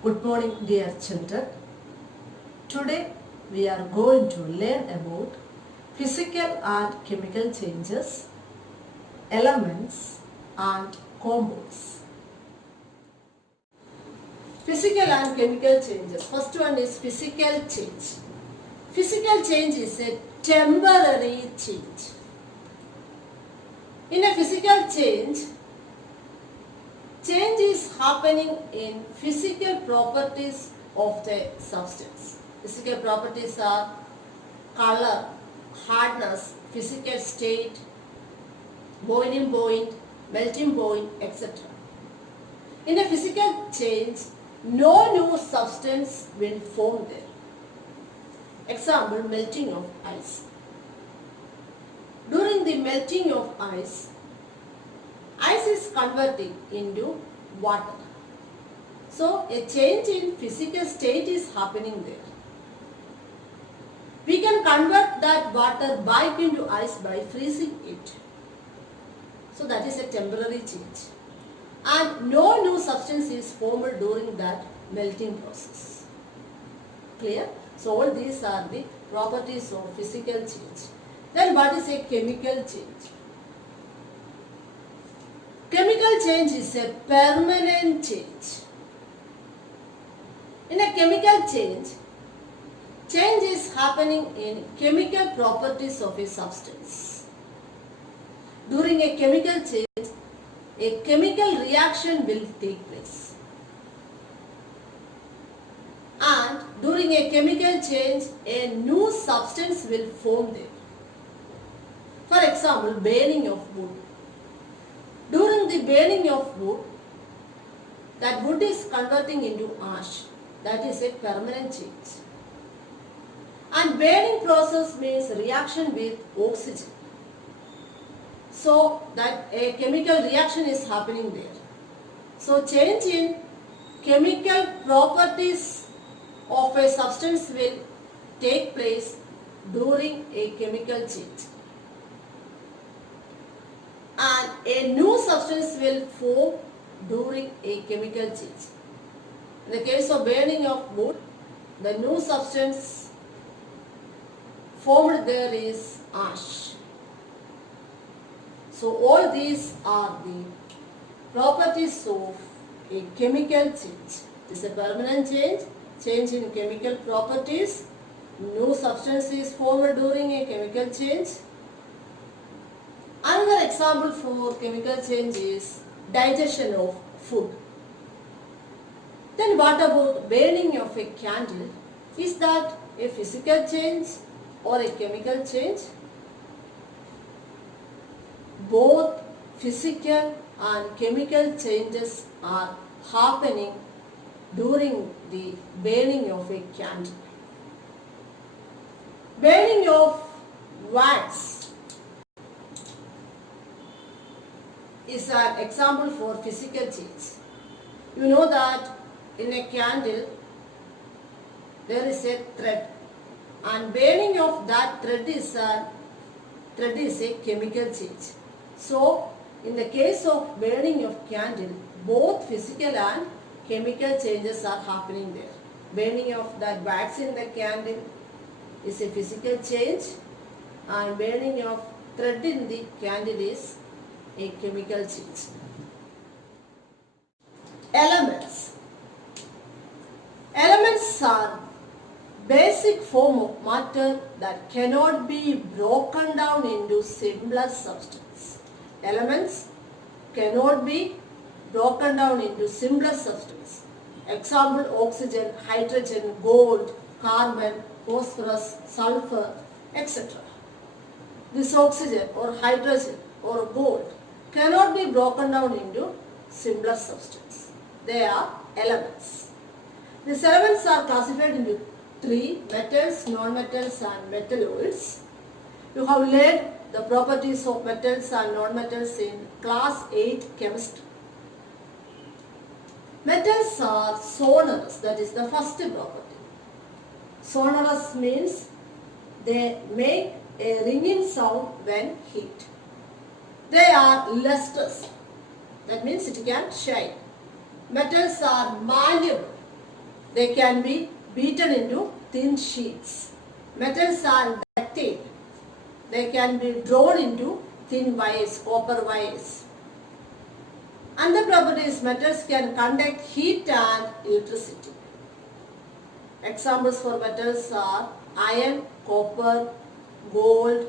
Good morning, dear children. Today we are going to learn about physical and chemical changes, elements and compounds. Physical and chemical changes. First one is physical change. Physical change is a temporary change. In a physical change is happening in physical properties of the substance. Physical properties are color, hardness, physical state, boiling point, melting point, etc. In a physical change, no new substance will form there. Example, melting of ice. During the melting of ice is converting into water. So a change in physical state is happening there. We can convert that water back into ice by freezing it. So that is a temporary change. And no new substance is formed during that melting process. Clear? So all these are the properties of physical change. Then what is a chemical change? Chemical change is a permanent change. In a chemical change is happening in chemical properties of a substance. During a chemical change, a chemical reaction will take place. And during a chemical change, a new substance will form there. For example, burning of wood. During the burning of wood, that wood is converting into ash. That is a permanent change. And burning process means reaction with oxygen. So that a chemical reaction is happening there. So change in chemical properties of a substance will take place during a chemical change. And a new substance will form during a chemical change. In the case of burning of wood, the new substance formed there is ash. So all these are the properties of a chemical change. It is a permanent change, change in chemical properties, new substance is formed during a chemical change. Another example for chemical change is digestion of food. Then what about burning of a candle? Is that a physical change or a chemical change? Both physical and chemical changes are happening during the burning of a candle. Burning of wax is an example for physical change. You know that in a candle there is a thread, and burning of that thread is a chemical change. So in the case of burning of candle, both physical and chemical changes are happening there. Burning of that wax in the candle is a physical change, and burning of thread in the candle is a chemical change. Elements. Elements are basic form of matter that cannot be broken down into simpler substance. Elements cannot be broken down into simpler substance. Example, oxygen, hydrogen, gold, carbon, phosphorus, sulfur, etc. This oxygen or hydrogen or gold cannot be broken down into simpler substance. They are elements. These elements are classified into three: metals, non-metals and metalloids. You have learned the properties of metals and non-metals in class 8 chemistry. Metals are sonorous, that is the first property. Sonorous means they make a ringing sound when hit. They are lustrous, that means it can shine. Metals are malleable, they can be beaten into thin sheets. Metals are ductile. They can be drawn into thin wires, copper wires. Another property is metals can conduct heat and electricity. Examples for metals are iron, copper, gold,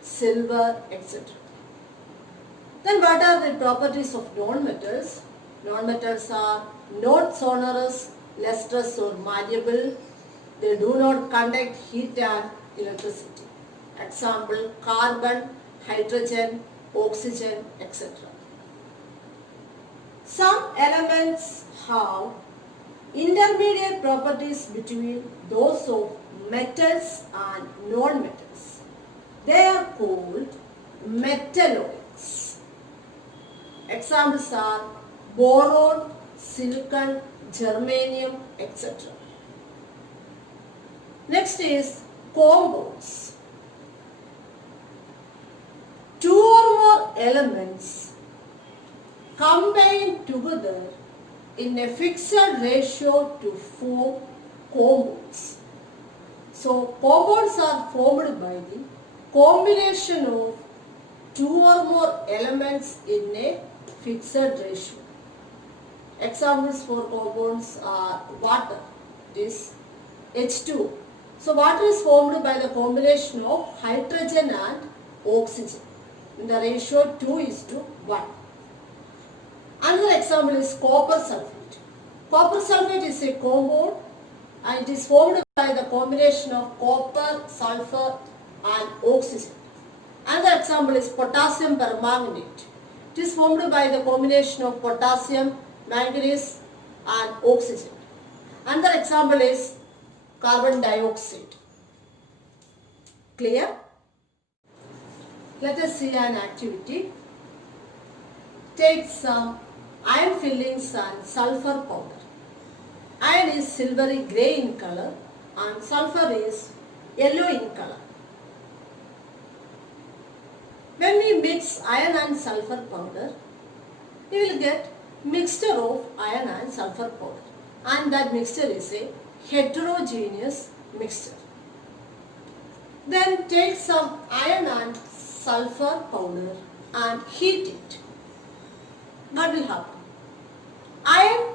silver, etc. Then what are the properties of non-metals? Non-metals are not sonorous, lustrous or malleable. They do not conduct heat and electricity. Example, carbon, hydrogen, oxygen, etc. Some elements have intermediate properties between those of metals and non-metals. They are called metalloids. Examples are boron, silicon, germanium, etc. Next is compounds. Two or more elements combine together in a fixed ratio to form compounds. So compounds are formed by the combination of two or more elements in a fixed ratio. Examples for compounds are water, it is H2. So water is formed by the combination of hydrogen and oxygen in the ratio 2:1. Another example is copper sulfate. Copper sulfate is a compound and it is formed by the combination of copper, sulfur and oxygen. Another example is potassium permanganate. It is formed by the combination of potassium, manganese and oxygen. Another example is carbon dioxide. Clear? Let us see an activity. Take some iron fillings and sulfur powder. Iron is silvery grey in color and sulfur is yellow in color. When we mix iron and sulfur powder, we will get mixture of iron and sulfur powder, and that mixture is a heterogeneous mixture. Then take some iron and sulfur powder and heat it. What will happen? Iron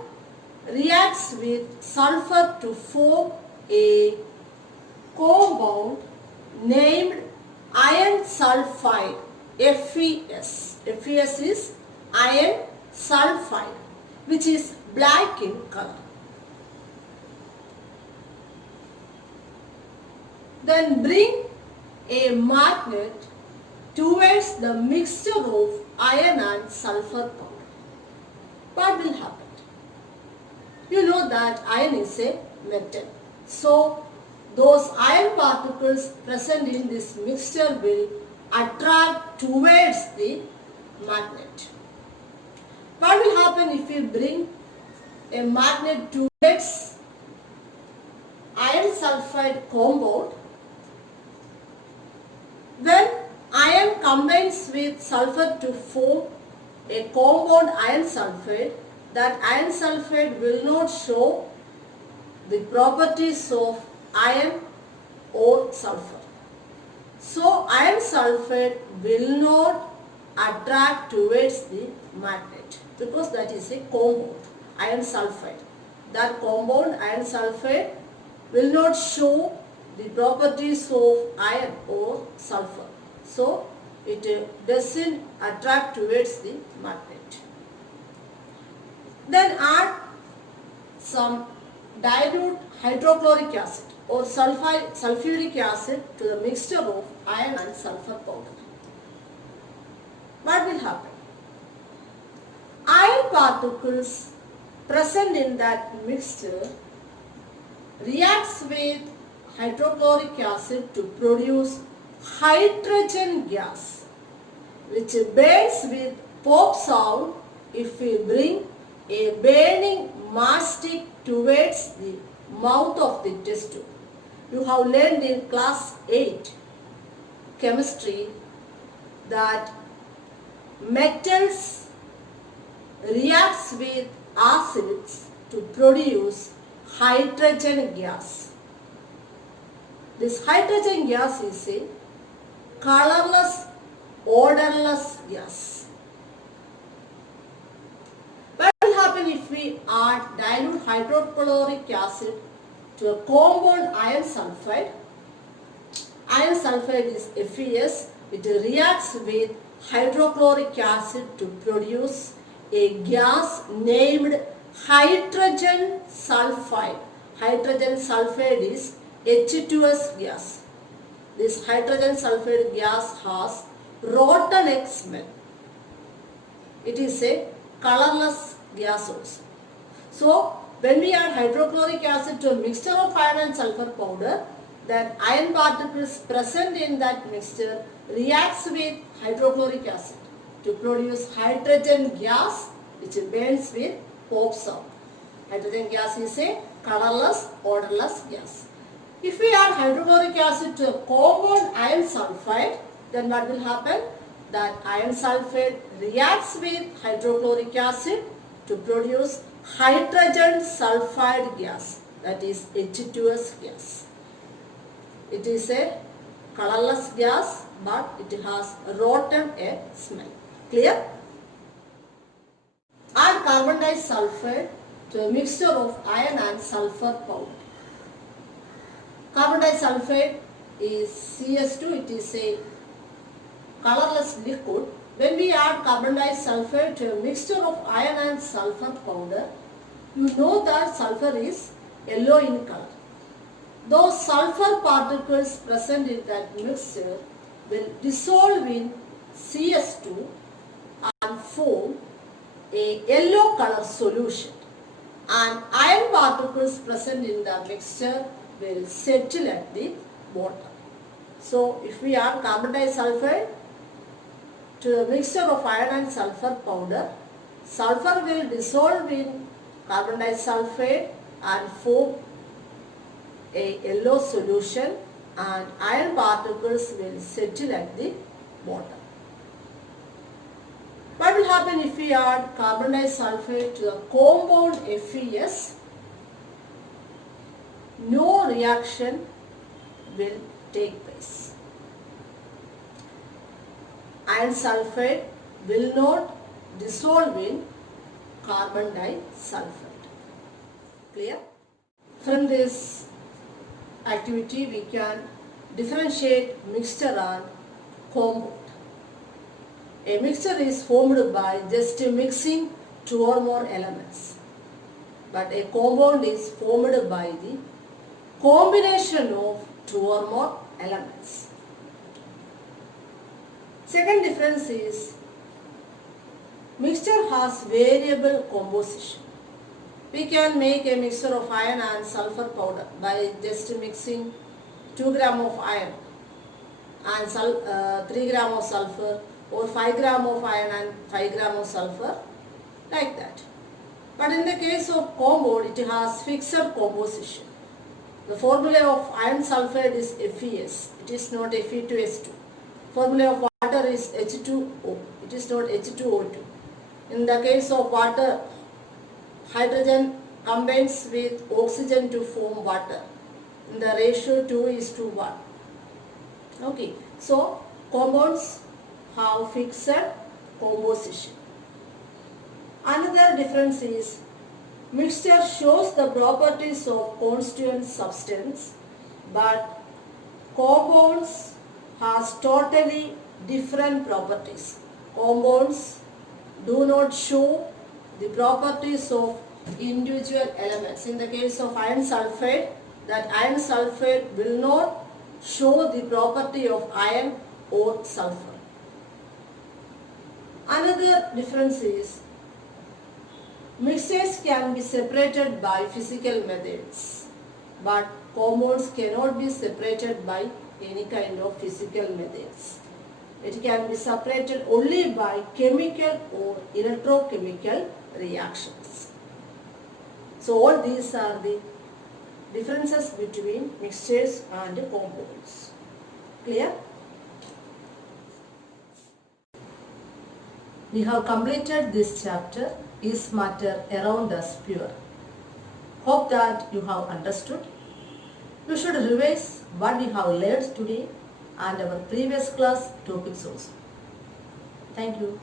reacts with sulfur to form a compound named iron sulfide, FeS. FeS is iron sulfide, which is black in color. Then bring a magnet towards the mixture of iron and sulfur powder. What will happen? You know that iron is a metal. So, those iron particles present in this mixture will attract towards the magnet. What will happen if we bring a magnet towards iron sulfide compound? When iron combines with sulfur to form a compound iron sulfide, that iron sulfide will not show the properties of iron or sulfur. So iron sulfide will not attract towards the magnet because that is a compound, iron sulfide. That compound, iron sulfide, will not show the properties of iron or sulfur. So it doesn't attract towards the magnet. Then add some dilute hydrochloric acid or sulfuric acid to the mixture of iron and sulfur powder. What will happen? Iron particles present in that mixture reacts with hydrochloric acid to produce hydrogen gas, which burns with pop sound if we bring a burning matchstick towards the mouth of the test tube. You have learned in class 8 chemistry that metals reacts with acids to produce hydrogen gas. This hydrogen gas is a colorless, odorless gas. What will happen if we add dilute hydrochloric acid to a compound iron sulfide? Iron sulfide is FeS. It reacts with hydrochloric acid to produce a gas named hydrogen sulfide. Hydrogen sulfide is H2S gas. This hydrogen sulfide gas has rotten egg smell. It is a colorless gas also. So, when we add hydrochloric acid to a mixture of iron and sulfur powder, then iron particles present in that mixture reacts with hydrochloric acid to produce hydrogen gas which burns with pops out. Hydrogen gas is a colorless, odorless gas. If we add hydrochloric acid to a compound iron sulfide, then what will happen? That iron sulfide reacts with hydrochloric acid to produce hydrogen sulfide gas, that is H2S gas. It is a colorless gas, but it has rotten egg smell. Clear? Add carbon disulfide to a mixture of iron and sulfur powder. Carbon disulfide is CS2. It is a colorless liquid. When we add carbon disulfide to a mixture of iron and sulfur powder, you know that sulfur is yellow in color. Those sulfur particles present in that mixture will dissolve in CS2 and form a yellow color solution, and iron particles present in the mixture will settle at the bottom. So, if we add carbon disulfide to a mixture of iron and sulfur powder, sulfur will dissolve in carbon disulfide and form a yellow solution, and iron particles will settle at the bottom. What will happen if we add carbon disulfide to a compound FeS? No reaction will take place. Iron sulfide will not dissolve in carbon disulfide. Clear? From this activity we can differentiate mixture and compound. A mixture is formed by just mixing two or more elements, but a compound is formed by the combination of two or more elements. Second difference is mixture has variable composition. We can make a mixture of iron and sulfur powder by just mixing 2 gram of iron and 3 gram of sulfur, or 5 gram of iron and 5 gram of sulfur, like that. But in the case of compound, it has fixed composition. The formula of iron sulfide is FeS. It is not Fe2S2. Formula of water is H2O. It is not H2O2. In the case of water, hydrogen combines with oxygen to form water. In the ratio 2:1. Okay. So, compounds have fixed composition. Another difference is mixture shows the properties of constituent substance, but compounds has totally different properties. Compounds do not show the properties of individual elements. In the case of iron sulfide, that iron sulfide will not show the property of iron or sulfur. Another difference is mixtures can be separated by physical methods, but compounds cannot be separated by any kind of physical methods. It can be separated only by chemical or electrochemical reactions. So all these are the differences between mixtures and compounds. Clear? We have completed this chapter, Is Matter Around Us Pure? Hope that you have understood. You should revise what we have learned today and our previous class topics also. Thank you.